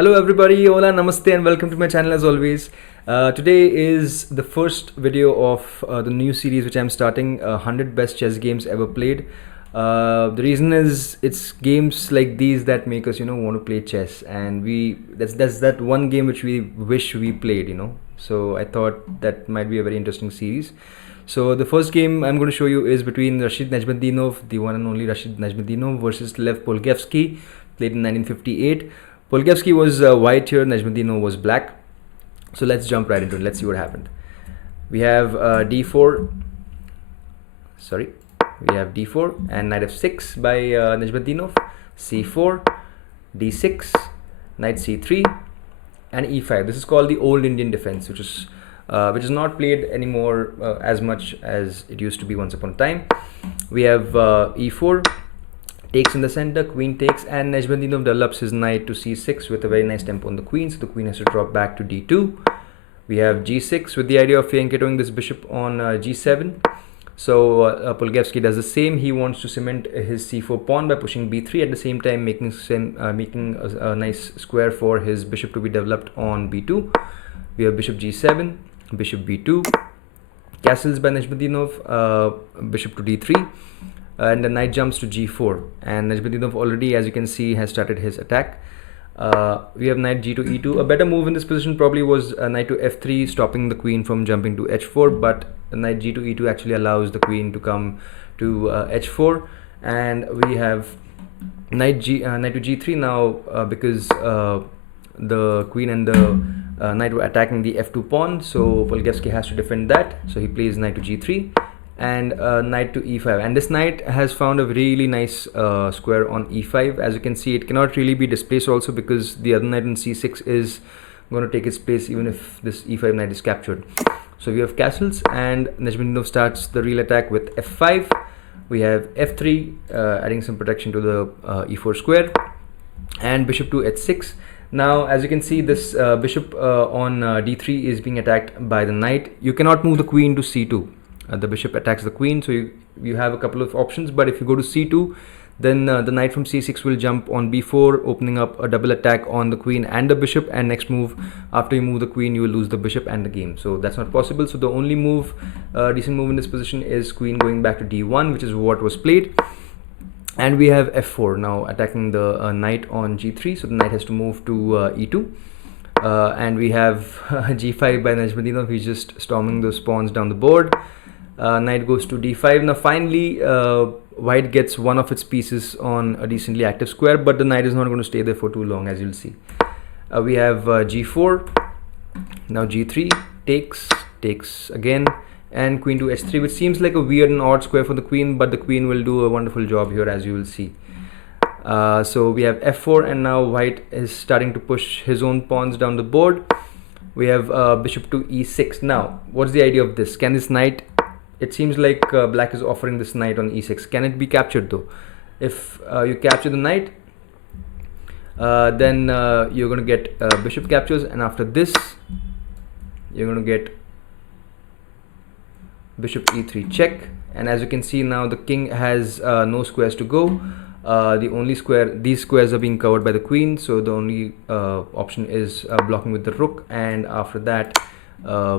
Hello everybody, hola, namaste and welcome to my channel as always. Today is the first video of the new series which I'm starting, 100 best chess games ever played. The reason is it's games like these that make us want to play chess, and that's that one game which we wish we played. So I thought that might be a very interesting series. So the first game I'm going to show you is between Rashid Nezhmetdinov, the one and only Rashid Nezhmetdinov, versus Lev Polugaevsky, played in 1958. Polugaevsky was white here, Nezhmetdinov was black. So let's jump right into it. Let's see what happened. We have d4 and knight f6 by Nezhmetdinov, c4, d6, knight c3, and e5. This is called the old Indian defense, which is not played anymore as much as it used to be once upon a time. We have e4, takes in the center, queen takes, and Nezhmetdinov develops his knight to c6 with a very nice tempo on the queen, so the queen has to drop back to d2. We have g6 with the idea of fianchettoing this bishop on g7. So Polugaevsky does the same. He wants to cement his c4 pawn by pushing b3, at the same time making a nice square for his bishop to be developed on b2. We have bishop g7, bishop b2, castles by Nezhmetdinov, bishop to d3. And the knight jumps to g4, and Nezhmetdinov already, as you can see, has started his attack. We have knight g2 e2. A better move in this position probably was knight to f3, stopping the queen from jumping to h4, but knight g2 e2 actually allows the queen to come to h4. And we have knight to g3 now, because the queen and the knight were attacking the f2 pawn, so Polugaevsky has to defend that, so he plays knight to g3 and knight to e5, and this knight has found a really nice square on e5. As you can see, it cannot really be displaced also because the other knight on c6 is going to take its place even if this e5 knight is captured. So we have castles, and Nezhmetdinov starts the real attack with f5. We have f3, adding some protection to the e4 square, and bishop to h6. Now, as you can see, this bishop on d3 is being attacked by the knight. You cannot move the queen to c2. The bishop attacks the queen, so you have a couple of options, but if you go to c2, then the knight from c6 will jump on b4, opening up a double attack on the queen and the bishop, and next move, after you move the queen, you will lose the bishop and the game. So that's not possible. So the only move, decent move in this position, is queen going back to d1, which is what was played. And we have f4 now attacking the knight on g3, so the knight has to move to e2. And we have g5 by Nezhmetdinov. He's just storming those pawns down the board. Knight goes to d5. Now finally white gets one of its pieces on a decently active square, but the knight is not going to stay there for too long, as you'll see. We have g4, now g3, takes again, and queen to h3, which seems like a weird and odd square for the queen, but the queen will do a wonderful job here, as you will see. So we have f4, and now white is starting to push his own pawns down the board. We have bishop to e6. Now what's the idea of this? Can this knight, it seems like black is offering this knight on e6. Can it be captured though? If you capture the knight, then you're going to get bishop captures, and after this you're going to get bishop e3 check. And as you can see, now the king has no squares to go. The only square, these squares are being covered by the queen, so the only option is blocking with the rook, and after that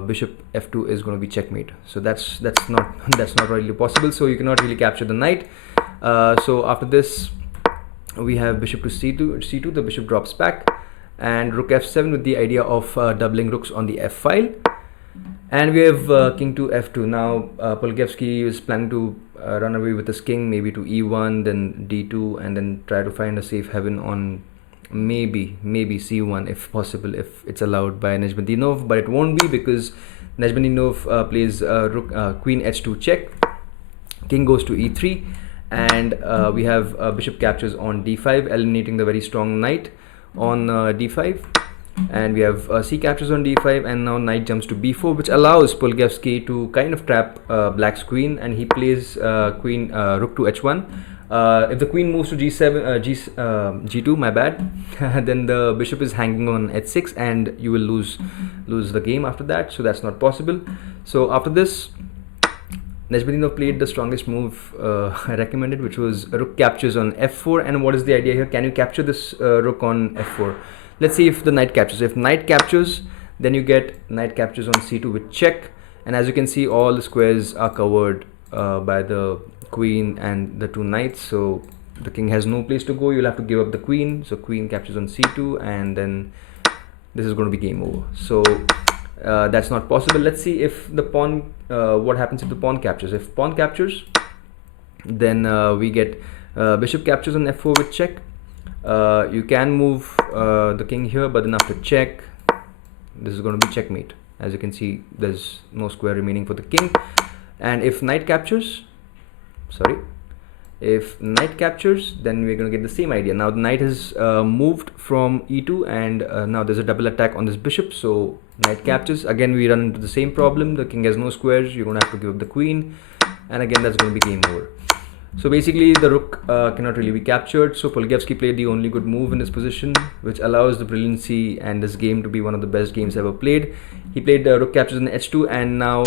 bishop f2 is going to be checkmate. So that's not really possible, so you cannot really capture the knight. So after this we have bishop to c2, the bishop drops back, and rook f7 with the idea of doubling rooks on the f file. And we have king to f2. Now Polugaevsky is planning to run away with his king, maybe to e1, then d2, and then try to find a safe haven on maybe c1 if possible, if it's allowed by Nezhmetdinov, but it won't be because Nezhmetdinov plays queen h2 check, king goes to e3, and we have bishop captures on d5, eliminating the very strong knight on d5. And we have c captures on d5, and now knight jumps to b4, which allows Polugaevsky to kind of trap black's queen, and he plays rook to h1. If the queen moves to g7, g2, my bad, then the bishop is hanging on h6, and you will lose the game after that. So that's not possible. So after this, Nezhmetdinov played the strongest move I recommended, which was rook captures on f4. And what is the idea here? Can you capture this rook on f4? let's see if the knight captures. If knight captures, then you get knight captures on c2 with check, and as you can see, all the squares are covered by the queen and the two knights, so the king has no place to go. You'll have to give up the queen, so queen captures on c2, and then this is going to be game over. So that's not possible. Let's see if the pawn, what happens if the pawn captures. If pawn captures, then we get bishop captures on f4 with check. You can move the king here, but then after check, this is going to be checkmate. As you can see, there's no square remaining for the king. And if knight captures, if knight captures, then we're going to get the same idea. Now the knight has moved from e2, and now there's a double attack on this bishop, so knight captures. Again, we run into the same problem. The king has no squares. You're going to have to give up the queen, and again, that's going to be game over. So basically, the rook cannot really be captured. So Polugaevsky played the only good move in this position, which allows the brilliancy and this game to be one of the best games ever played. He played rook captures in h2, and now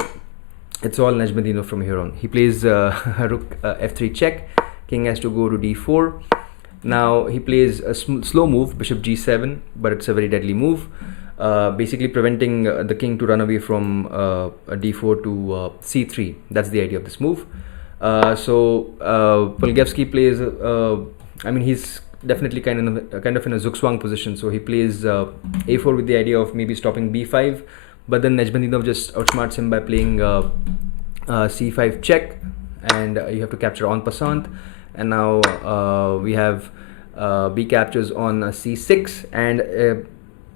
it's all Nezhmetdinov from here on. He plays rook f3 check. King has to go to d4. Now he plays a slow move, bishop g7, but it's a very deadly move, basically preventing the king to run away from d4 to c3. That's the idea of this move. So Polugaevsky plays, I mean, he's definitely kind of in a zugzwang position. So he plays a4 with the idea of maybe stopping b5, but then Nezhmetdinov just outsmarts him by playing c5 check, and you have to capture en passant. And now we have b captures on c6, and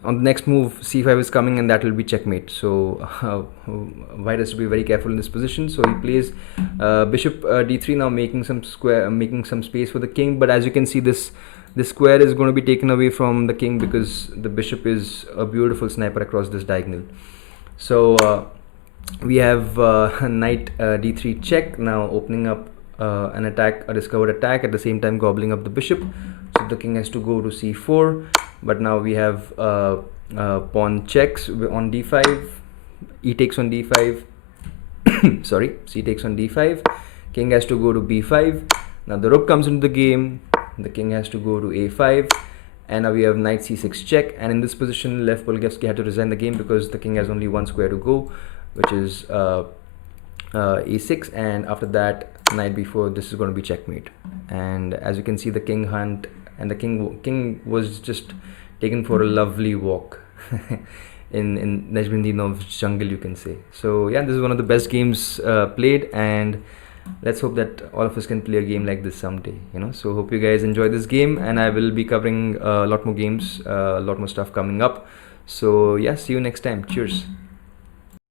on the next move c5 is coming, and that will be checkmate. So white has to be very careful in this position. So he plays bishop d3, now making some space for the king. But as you can see, this square is going to be taken away from the king because the bishop is a beautiful sniper across this diagonal. So we have knight d3 check, now opening up an attack, a discovered attack, at the same time gobbling up the bishop. So the king has to go to c4, but now we have pawn checks on d5, e takes on d5, sorry, c takes on d5, king has to go to b5. Now the rook comes into the game, the king has to go to a5, and now we have knight c6 check. And in this position, Lev Polugaevsky had to resign the game because the king has only one square to go, which is e6, and after that knight b4. This is going to be checkmate. And as you can see, the king hunt, and the king was just taken for a lovely walk in Nezhmetdinov's jungle, you can say. So yeah, this is one of the best games played, and let's hope that all of us can play a game like this someday, you know. So hope you guys enjoy this game, and I will be covering a lot more games, a lot more stuff coming up. So yeah, see you next time. Cheers.